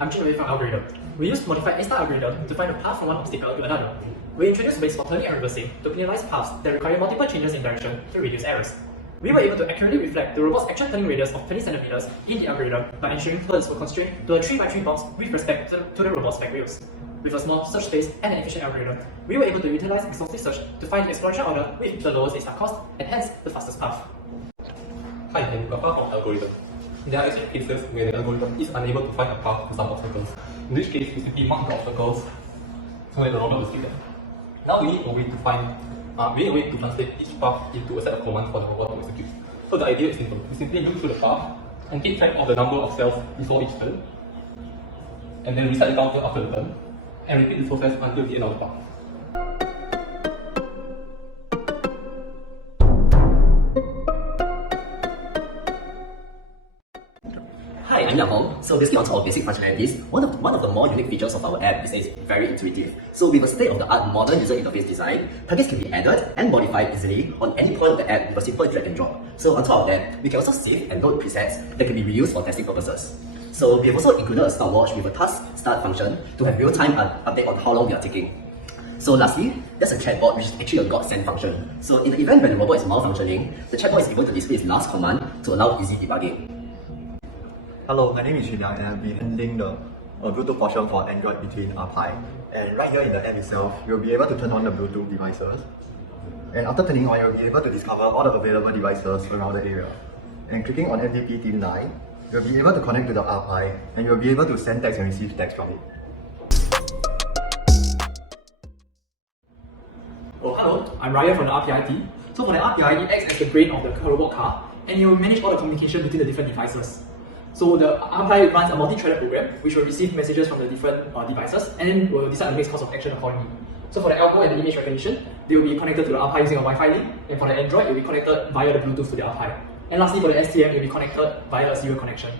I'm Jin from algorithm. We use modified A-star algorithm to find a path from one obstacle to another. We introduce ways for turning and reversing to penalize paths that require multiple changes in direction to reduce errors. We were able to accurately reflect the robot's actual turning radius of 20 centimeters in the algorithm by ensuring turns were constrained to a 3x3 box with respect to the robot's back wheels. With a small search space and an efficient algorithm, we were able to utilize exhaustive search to find the exploration order with the lowest A-star cost and hence the fastest path. Hi, I'm Apart from algorithm. There are actually cases where the algorithm is unable to find a path to some obstacles. In which case, we simply mark the obstacles so that the robot will skip them. Now we need a way to translate each path into a set of commands for the robot to execute. So the idea is simple. We simply look through the path and keep track of the number of cells before each turn, and then reset the counter after the turn, and repeat this process until the end of the path. Hi, I'm Yang. So basically on top of basic functionalities, one of the more unique features of our app is that it's very intuitive. So with a state-of-the-art modern user interface design, targets can be added and modified easily on any point of the app with a simple drag and drop. So on top of that, we can also save and load presets that can be reused for testing purposes. So we have also included a stopwatch with a task start function to have real-time update on how long we are taking. So lastly, there's a chatbot which is actually a godsend function. So in the event when the robot is malfunctioning, the chatbot is able to display its last command to allow easy debugging. Hello, my name is Jin and I've been handling the Bluetooth portion for Android between Pi. And right here in the app itself, you'll be able to turn on the Bluetooth devices. And after turning on, you'll be able to discover all the available devices around the area. And clicking on MDP Team 9, you'll be able to connect to the Pi and you'll be able to send text and receive text from it. Oh, hello, I'm Ryan from the RPI team. So for the RPI, it acts as the brain of the robot car and it will manage all the communication between the different devices. So the RPI runs a multi-threaded program which will receive messages from the different devices and then will decide the next course of action accordingly. So for the algo and the image recognition, they will be connected to the RPI using a Wi-Fi link, and for the Android, it will be connected via the Bluetooth to the RPI. And lastly, for the STM, it will be connected via a serial connection.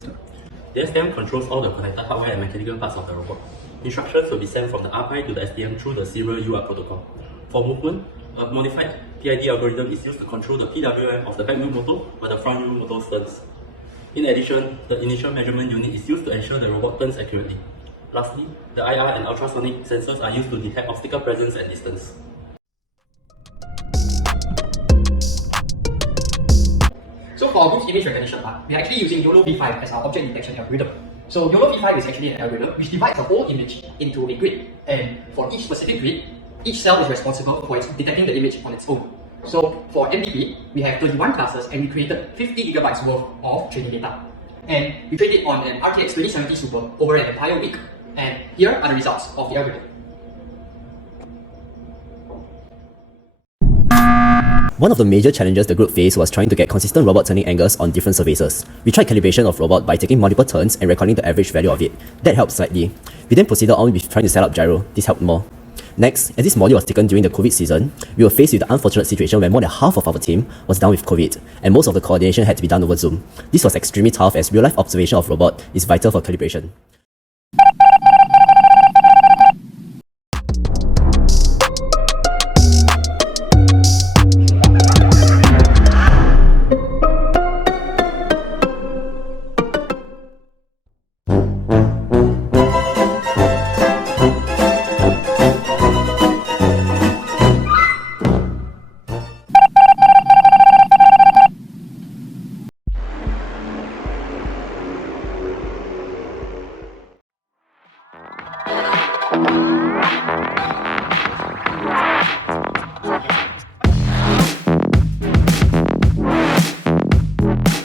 The STM controls all the connected hardware and mechanical parts of the robot. Instructions will be sent from the RPI to the STM through the serial UART protocol. For movement, a modified PID algorithm is used to control the PWM of the back wheel motor while the front wheel motor turns. In addition, the initial measurement unit is used to ensure the robot turns accurately. Lastly, the IR and ultrasonic sensors are used to detect obstacle presence and distance. So for our group's image recognition part, we are actually using YOLO V5 as our object detection algorithm. So YOLO V5 is actually an algorithm which divides the whole image into a grid, and for each specific grid, each cell is responsible for detecting the image on its own. So for MDP, we have 31 classes and we created 50 gigabytes worth of training data. And we trained it on an RTX 2070 Super over an entire week. And here are the results of the algorithm. One of the major challenges the group faced was trying to get consistent robot turning angles on different surfaces. We tried calibration of robot by taking multiple turns and recording the average value of it. That helped slightly. We then proceeded on with trying to set up gyro. This helped more. Next, as this module was taken during the COVID season, we were faced with the unfortunate situation where more than half of our team was down with COVID, and most of the coordination had to be done over Zoom. This was extremely tough as real-life observation of robot is vital for calibration.